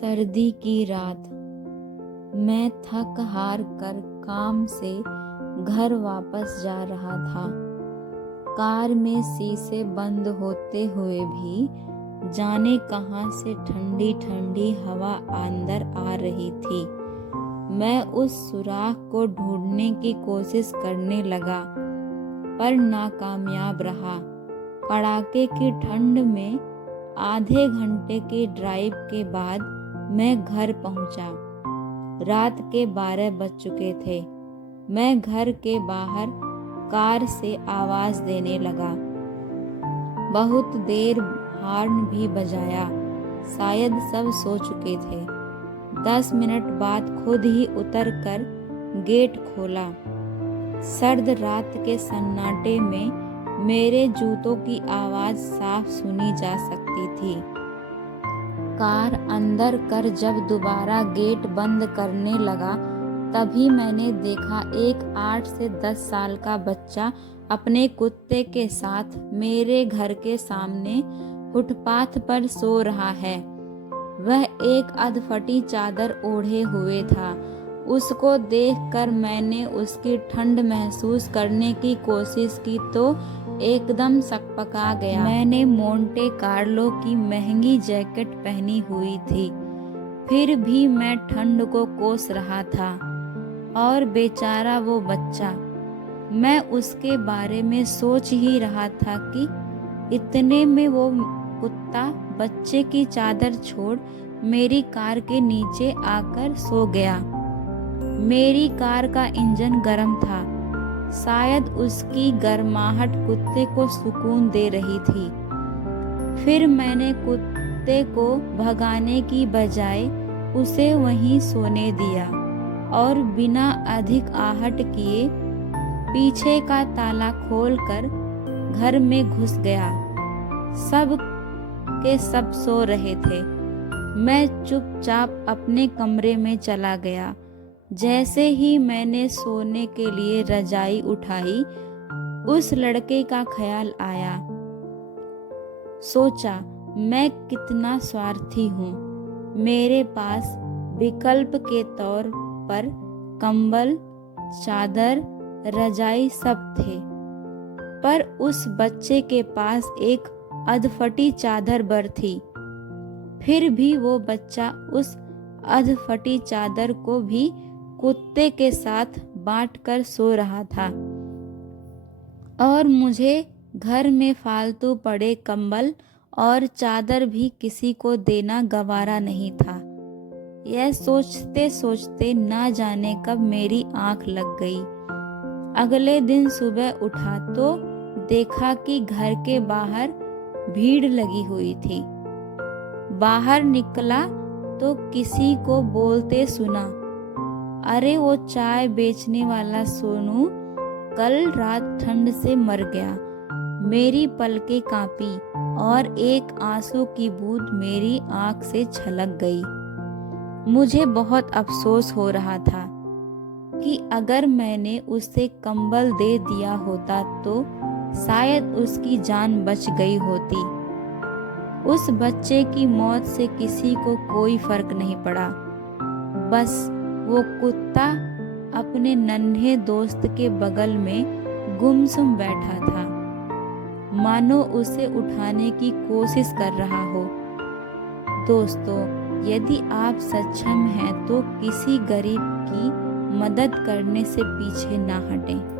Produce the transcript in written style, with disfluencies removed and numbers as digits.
सर्दी की रात। मैं थक हार कर काम से घर वापस जा रहा था। कार में शीशे बंद होते हुए भी जाने कहां से ठंडी ठंडी हवा अंदर आ रही थी। मैं उस सुराख को ढूंढने की कोशिश करने लगा, पर नाकामयाब रहा। कड़ाके की ठंड में आधे घंटे के ड्राइव के बाद मैं घर पहुंचा। रात के 12 बज चुके थे। मैं घर के बाहर कार से आवाज देने लगा। बहुत देर हॉर्न भी बजाया। शायद सब सो चुके थे। 10 मिनट बाद खुद ही उतर कर गेट खोला। सर्द रात के सन्नाटे में मेरे जूतों की आवाज साफ सुनी जा सकती थी। कार अंदर कर जब दोबारा गेट बंद करने लगा, तभी मैंने देखा एक 8 से 10 साल का बच्चा अपने कुत्ते के साथ मेरे घर के सामने फुटपाथ पर सो रहा है। वह एक अधफटी चादर ओढ़े हुए था। उसको देखकर मैंने उसकी ठंड महसूस करने की कोशिश की तो एकदम सकपका गया। मैंने मोंटे कार्लो की महंगी जैकेट पहनी हुई थी, फिर भी मैं ठंड को कोस रहा था। और बेचारा वो बच्चा, मैं उसके बारे में सोच ही रहा था कि इतने में वो कुत्ता बच्चे की चादर छोड़ मेरी कार के नीचे आकर सो गया। मेरी कार का इंजन गर्म था। शायद उसकी गर्माहट कुत्ते को सुकून दे रही थी। फिर मैंने कुत्ते को भगाने की बजाय उसे वहीं सोने दिया और बिना अधिक आहट किए पीछे का ताला खोलकर घर में घुस गया। सब के सब सो रहे थे। मैं चुपचाप अपने कमरे में चला गया। जैसे ही मैंने सोने के लिए रजाई उठाई, उस लड़के का ख्याल आया। सोचा, मैं कितना स्वार्थी हूँ। मेरे पास विकल्प के तौर पर कंबल, चादर, रजाई सब थे, पर उस बच्चे के पास एक अधफटी चादर भर थी। फिर भी वो बच्चा उस अधफटी चादर को भी कुत्ते के साथ बांटकर सो रहा था। और मुझे घर में फालतू पड़े कंबल और चादर भी किसी को देना गवारा नहीं था। यह सोचते सोचते ना जाने कब मेरी आंख लग गई। अगले दिन सुबह उठा तो देखा कि घर के बाहर भीड़ लगी हुई थी। बाहर निकला तो किसी को बोलते सुना, अरे वो चाय बेचने वाला सोनू कल रात ठंड से मर गया। मेरी पलकें कांपी और एक आंसू की बूंद मेरी आंख से छलक गई। मुझे बहुत अफसोस हो रहा था कि अगर मैंने उसे कंबल दे दिया होता तो शायद उसकी जान बच गई होती। उस बच्चे की मौत से किसी को कोई फर्क नहीं पड़ा। बस वो कुत्ता अपने नन्हे दोस्त के बगल में गुमसुम बैठा था, मानो उसे उठाने की कोशिश कर रहा हो। दोस्तों, यदि आप सक्षम हैं तो किसी गरीब की मदद करने से पीछे ना हटें।